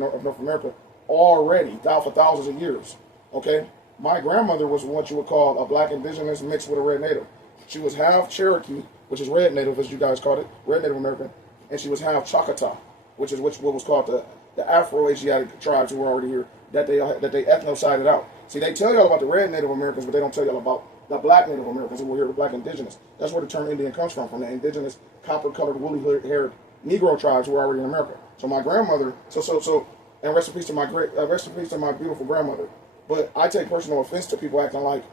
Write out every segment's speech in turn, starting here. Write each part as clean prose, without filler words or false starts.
of North America already, for thousands of years. Okay, my grandmother was what you would call a black indigenous mixed with a red native. She was half Cherokee, which is red native, as you guys called it, red Native American, and she was half Choctaw, which is what was called the Afro-Asiatic tribes who were already here that they ethnocided out. See, they tell y'all about the red Native Americans, but they don't tell y'all about the black Native Americans who were here, the black indigenous. That's where the term Indian comes from the indigenous copper-colored, woolly-haired Negro tribes who were already in America. So my grandmother, and rest in peace to my beautiful grandmother. But I take personal offense to people acting like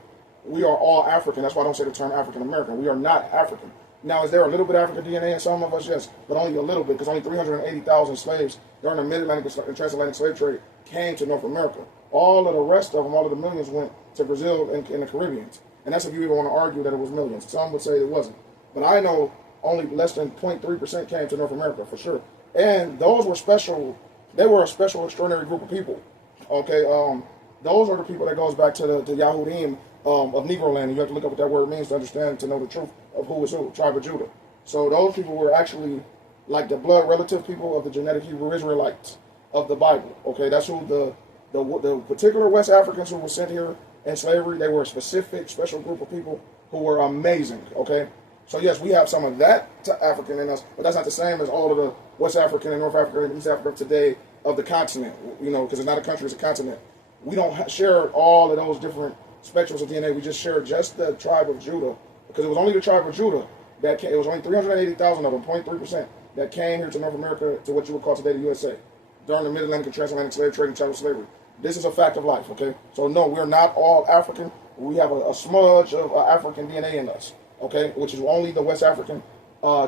we are all African. That's why I don't say the term African American. We are not African. Now, is there a little bit of African DNA in some of us? Yes, but only a little bit, because only 380,000 slaves during the Mid-Atlantic and Transatlantic slave trade came to North America. All of the rest of them, all of the millions, went to Brazil and the Caribbean. And that's if you even want to argue that it was millions. Some would say it wasn't. But I know only less than 0.3% came to North America, for sure. And those were special. They were a special, extraordinary group of people. Okay, those are the people that goes back to the Yahudim of Negro land. And you have to look up what that word means to understand, to know the truth of who is who, tribe of Judah. So those people were actually like the blood relative people of the genetic Hebrew Israelites of the Bible. Okay, that's who the particular West Africans who were sent here in slavery. They were a specific, special group of people who were amazing. Okay, so yes, we have some of that African in us, but that's not the same as all of the West African and North Africa and East Africa today of the continent. You know, because it's not a country, it's a continent. We don't share all of those different spectrums of DNA. We just share just the tribe of Judah, because it was only the tribe of Judah that came. It was only 380,000 of them, 0.3%, that came here to North America, to what you would call today the USA, during the Mid-Atlantic and Transatlantic slave trade and chattel slavery. This is a fact of life, okay? So no, we're not all African. We have a smudge of African DNA in us, okay, which is only the West African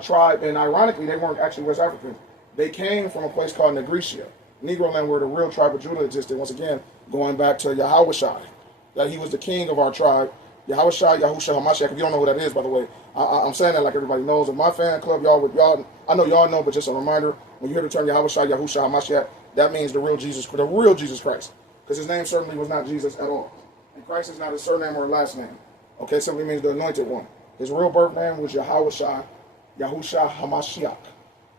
tribe. And ironically, they weren't actually West Africans. They came from a place called Negritia, Negro land, where the real tribe of Judah existed. Once again, going back to Yahushua, that he was the king of our tribe. Yahushua, Yahushua HaMashiach. If you don't know who that is, by the way, I'm saying that like everybody knows. In my fan club, y'all, I know y'all know, but just a reminder, when you hear the term Yahushua, Yahushua HaMashiach, that means the real Jesus Christ. Because his name certainly was not Jesus at all. And Christ is not his surname or last name. Okay, it simply means the anointed one. His real birth name was Yahushua HaMashiach.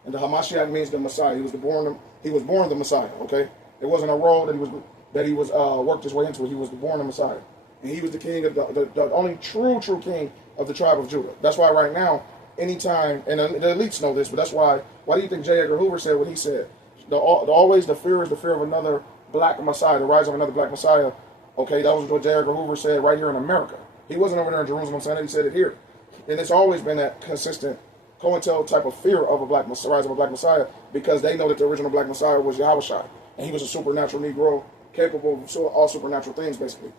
And the HaMashiach means the Messiah. He was born the Messiah, okay? It wasn't a role that he was worked his way into. He was born the Messiah. And he was the king of the only true king of the tribe of Judah. That's why right now, anytime, and the elites know this, but that's why do you think J. Edgar Hoover said what he said? Always the fear is the fear of another black Messiah, the rise of another black Messiah. Okay, that was what J. Edgar Hoover said right here in America. He wasn't over there in Jerusalem saying it, he said it here. And it's always been that consistent COINTEL type of fear of a black rise of a black Messiah, because they know that the original black Messiah was Yahushua. And he was a supernatural Negro, capable of all supernatural things, basically.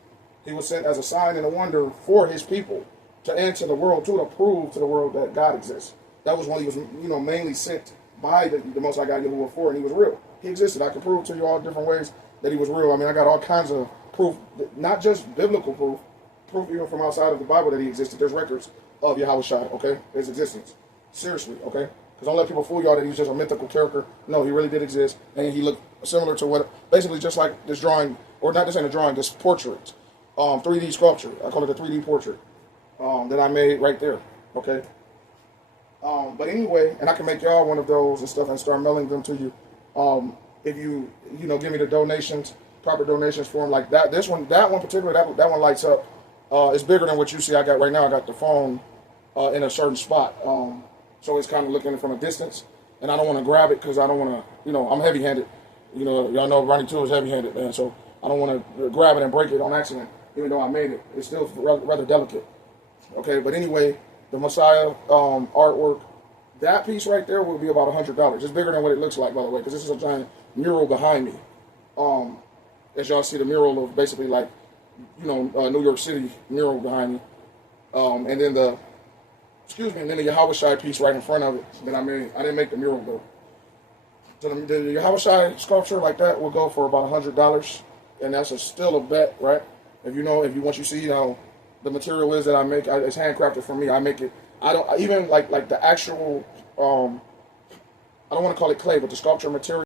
He was sent as a sign and a wonder for his people to enter the world, to prove to the world that God exists. That was when he was, mainly sent by the Most High God Yahuwah for, and he was real. He existed. I can prove to you all different ways that he was real. I mean, I got all kinds of proof, not just biblical proof even from outside of the Bible that he existed. There's records of Yahushua, okay, his existence. Seriously, okay? Because don't let people fool y'all that he was just a mythical character. No, he really did exist, and he looked similar to what, basically just like this drawing, or not just in a drawing, this portrait, 3D sculpture. I call it a 3D portrait that I made right there, okay? But anyway, and I can make y'all one of those and stuff and start mailing them to you. If you give me the donations, proper donations for them, like that. That one particular, that one lights up. It's bigger than what you see I got right now. I got the phone in a certain spot. So it's kind of looking from a distance, and I don't want to grab it because I don't want to, I'm heavy-handed. Y'all know Ronnie 2 is heavy-handed, man. So I don't want to grab it and break it on accident, even though I made it. It's still rather delicate. Okay, but anyway, the Messiah artwork, that piece right there will be about $100. It's bigger than what it looks like, by the way, because this is a giant mural behind me. As y'all see, the mural of basically like, New York City mural behind me. And then the Yahushua piece right in front of it that I made. I didn't make the mural though. So the Yahushua sculpture like that will go for about $100, and that's still a bet, right? Once you see how the material is that I make, it's handcrafted for me. I make it. I don't even like the actual. I don't want to call it clay, but the sculpture material.